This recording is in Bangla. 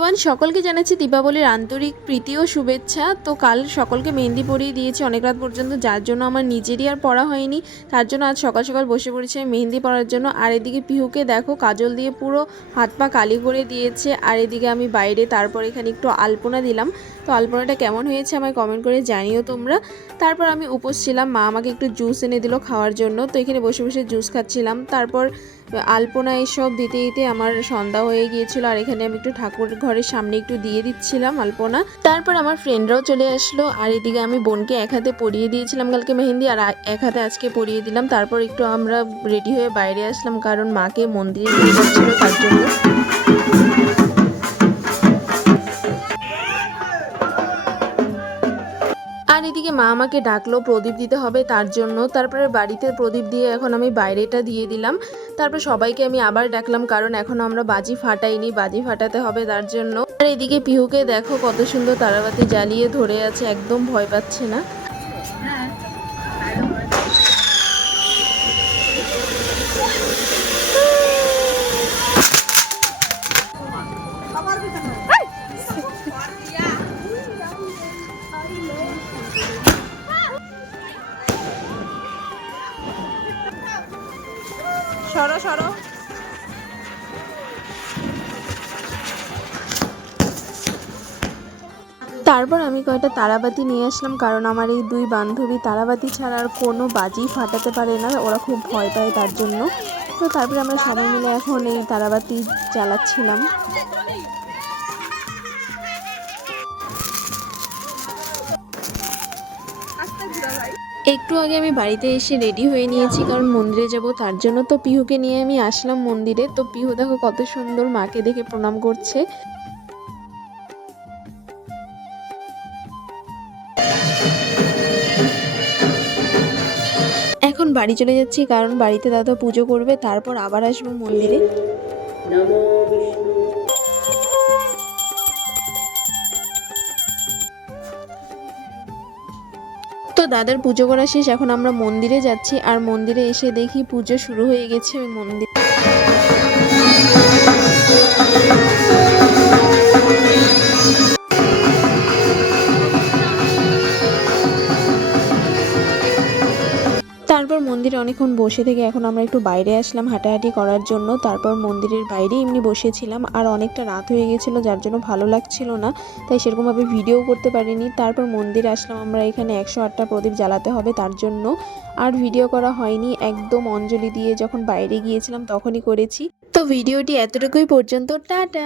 এভরিওয়ান, সকলকে জানাচ্ছি দীপাবলির আন্তরিক প্রীতি ও শুভেচ্ছা। তো কাল সকলকে মেহেন্দি পরিয়ে দিয়েছি অনেক রাত পর্যন্ত, যার জন্য আমার নিজেরই আর পড়া হয়নি। তার জন্য আজ সকাল সকাল বসে পড়েছি আমি মেহেন্দি পরার জন্য। আর এদিকে পিহুকে দেখো কাজল দিয়ে পুরো হাত পা কালি করে দিয়েছে। আর এদিকে আমি বাইরে তারপর এখানে একটু আলপনা দিলাম। তো আলপনাটা কেমন হয়েছে আমায় কমেন্ট করে জানিও তোমরা। তারপর আমি উপোস ছিলাম, মা আমাকে একটু জুস এনে দিল খাওয়ার জন্য। তো এখানে বসে বসে জুস খাচ্ছিলাম। তারপর আলপনা এসব দিতে দিতে আমার সন্ধ্যা হয়ে গিয়েছিল। আর এখানে আমি একটু ঠাকুর ঘরের সামনে একটু দিয়ে দিচ্ছিলাম আলপনা। তারপর আমার ফ্রেন্ডরাও চলে আসলো। আর এদিকে আমি বোনকে এক হাতে পরিয়ে দিয়েছিলাম কালকে মেহেন্দি, আর এক হাতে আজকে পরিয়ে দিলাম। তারপর একটু আমরা রেডি হয়ে বাইরে আসলাম, কারণ মাকে মন্দিরে নিয়ে যাচ্ছিল তার জন্য। আর এদিকে মা আমাকে ডাকলো প্রদীপ দিতে হবে তার জন্য। তারপরে বাড়িতে প্রদীপ দিয়ে এখন আমি বাইরেটা দিয়ে দিলাম। তারপর সবাইকে আমি আবার ডাকলাম, কারণ এখন আমরা বাজি ফাটাইনি, বাজি ফাটাতে হবে তার জন্য। আর এদিকে পিহুকে দেখো কত সুন্দর তারাবাতি জ্বালিয়ে ধরে আছে, একদম ভয় পাচ্ছে না। সরো সরো। তারপর আমি কয়েকটা তারাবাতি নিয়ে আসলাম, কারণ আমার এই দুই বান্ধবী তারাবাতি ছাড়া আর কোনো বাজি ফাটাতে পারে না, ওরা খুব ভয় পায় তার জন্য। তো তারপরে আমরা সবাই মিলে এখন এই তারাবাতি জ্বালাচ্ছিলাম। একটু আগে আমি বাড়িতে এসে রেডি হয়ে নিয়েছি, কারণ মন্দিরে যাব তার জন্য। তো পিহুকে নিয়ে আমি আসলাম মন্দিরে। তো পিহু দেখো কত সুন্দর মাকে দেখে প্রণাম করছে। এখন বাড়ি চলে যাচ্ছি, কারণ বাড়িতে দাদা পুজো করবে, তারপর আবার আসবো মন্দিরে। তো দাদার পুজো করা শেষ, এখন আমরা মন্দিরে যাচ্ছি। আর মন্দিরে এসে দেখি পুজো শুরু হয়ে গেছে ওই মন্দিরে। তারপর মন্দিরে অনেকক্ষণ বসে থেকে এখন আমরা একটু বাইরে আসলাম হাঁটাহাঁটি করার জন্য। তারপর মন্দিরের বাইরে এমনি বসেছিলাম, আর অনেকটা রাত হয়ে গেছিলো যার জন্য ভালো লাগছিল না, তাই সেরকমভাবে ভিডিও করতে পারিনি। তারপর মন্দিরে আসলাম আমরা, এখানে 108টা প্রদীপ জ্বালাতে হবে তার জন্য। আর ভিডিও করা হয়নি, একদম অঞ্জলি দিয়ে যখন বাইরে গিয়েছিলাম তখনই করেছি। তো ভিডিওটি এতটুকুই পর্যন্ত, টাটা।